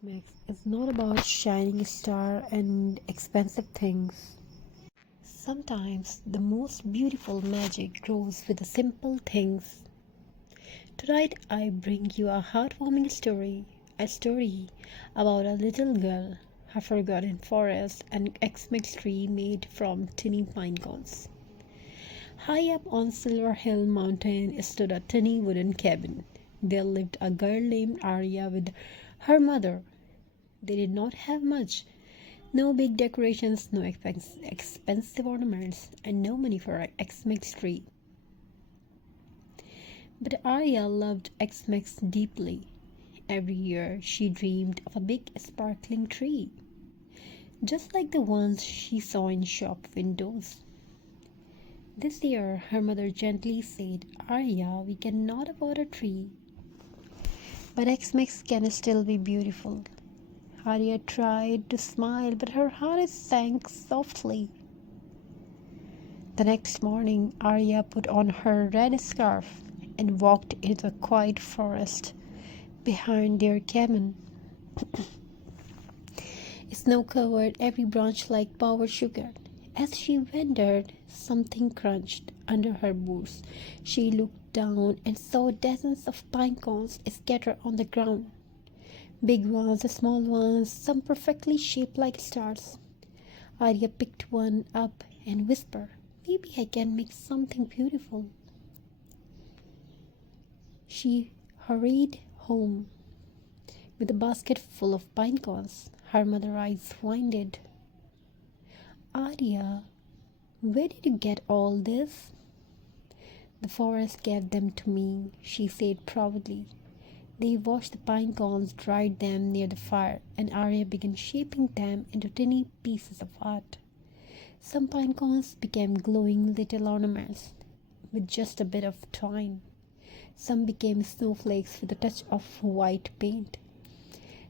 Xmas is not about shining star and expensive things. Sometimes the most beautiful magic grows with the simple things. Tonight I bring you a heartwarming story, a story about a little girl, her forgotten forest, and Xmas tree made from tiny pine cones. High up on Silver Hill Mountain stood a tiny wooden cabin. There lived a girl named Arya with her mother. They did not have much. No big decorations, no expensive ornaments, and no money for an Xmas tree. But Arya loved Xmas deeply. Every year she dreamed of a big sparkling tree, just like the ones she saw in shop windows. This year her mother gently said, Arya, we cannot afford a tree, but Xmas can still be beautiful. Arya tried to smile, but her heart sank softly. The next morning, Arya put on her red scarf and walked into the quiet forest behind their cabin. Snow covered every branch like powdered sugar. As she wandered, something crunched under her boots. She looked down and saw dozens of pine cones scattered on the ground. Big ones, small ones, some perfectly shaped like stars. Arya picked one up and whispered, maybe I can make something beautiful. She hurried home with a basket full of pine cones. Her mother's eyes widened. Arya, where did you get all this? The forest gave them to me, she said proudly. They washed the pine cones, dried them near the fire, and Arya began shaping them into tiny pieces of art. Some pine cones became glowing little ornaments with just a bit of twine. Some became snowflakes with a touch of white paint.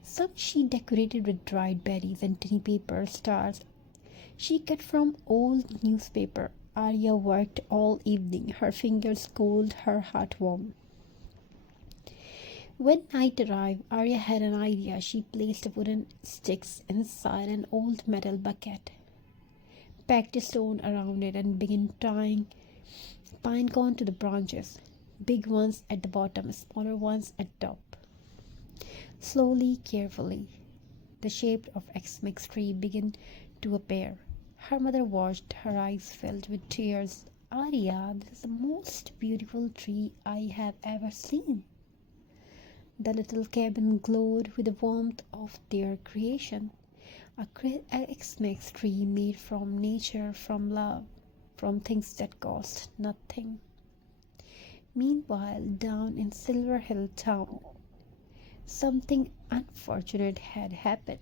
Some she decorated with dried berries and tiny paper stars she cut from old newspaper. Arya worked all evening, her fingers cold, her heart warm. When night arrived, Arya had an idea. She placed wooden sticks inside an old metal bucket, packed a stone around it, and began tying pine cone to the branches. Big ones at the bottom, smaller ones at top. Slowly, carefully, the shape of Xmas tree began to appear. Her mother watched, her eyes filled with tears. Arya, this is the most beautiful tree I have ever seen. The little cabin glowed with the warmth of their creation. A Xmas tree made from nature, from love, from things that cost nothing. Meanwhile, down in Silver Hill town, something unfortunate had happened.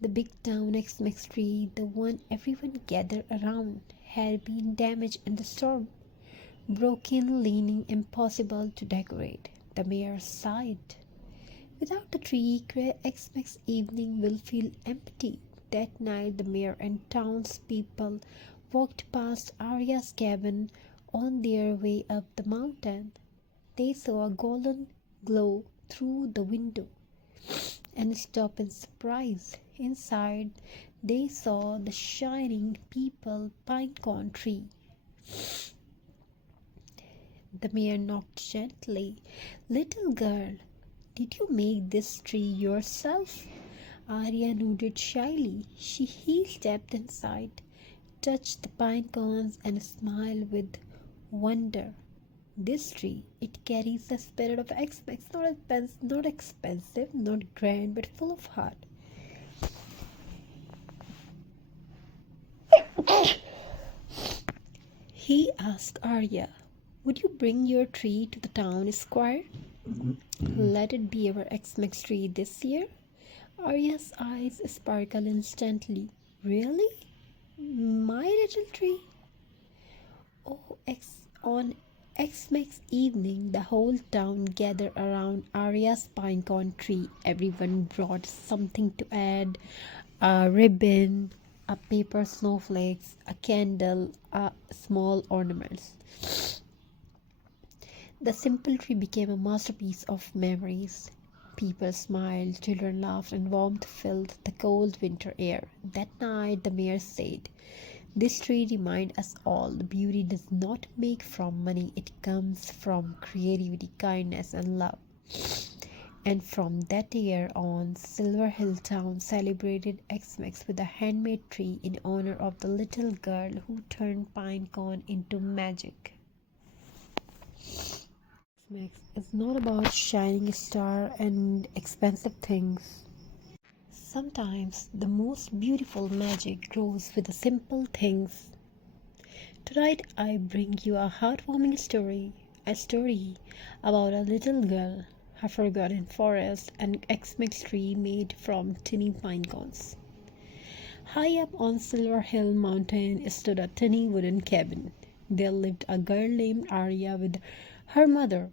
The big town Xmas tree, the one everyone gathered around, had been damaged in the storm, broken, leaning, impossible to decorate. The mayor sighed. Without the tree, Xmas evening will feel empty. That night, the mayor and townspeople walked past Arya's cabin on their way up the mountain. They saw a golden glow through the window and stopped in surprise. Inside, they saw the shining peepal pinecone tree. The mayor knocked gently. Little girl, did you make this tree yourself? Arya nodded shyly. He stepped inside, touched the pine cones, and smiled with wonder. This tree, it carries the spirit of Xmas, not expensive, not grand, but full of heart. He asked Arya, would you bring your tree to the town square? Let it be our Xmas tree this year? Arya's eyes sparkled instantly. Really? My little tree? On Xmas evening, the whole town gathered around Arya's pinecone tree. Everyone brought something to add, a ribbon, a paper snowflakes, a candle, a small ornaments. The simple tree became a masterpiece of memories. People smiled, children laughed, and warmth filled the cold winter air. That night, the mayor said, "This tree reminds us all the beauty does not make from money, it comes from creativity, kindness, and love." And from that year on, Silver Hill town celebrated Xmas with a handmade tree in honor of the little girl who turned pine cone into magic. Xmas is not about shining star and expensive things. Sometimes the most beautiful magic grows with the simple things. Tonight I bring you a heartwarming story, a story about a little girl, her forgotten forest, and Xmas tree made from tiny pine cones. High up on Silver Hill Mountain stood a tiny wooden cabin. There lived a girl named Arya with her mother.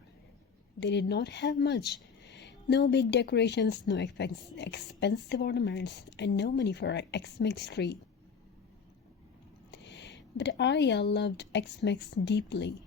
They did not have much. No big decorations, no expensive ornaments, and no money for an Xmas tree. But Arya loved Xmas deeply.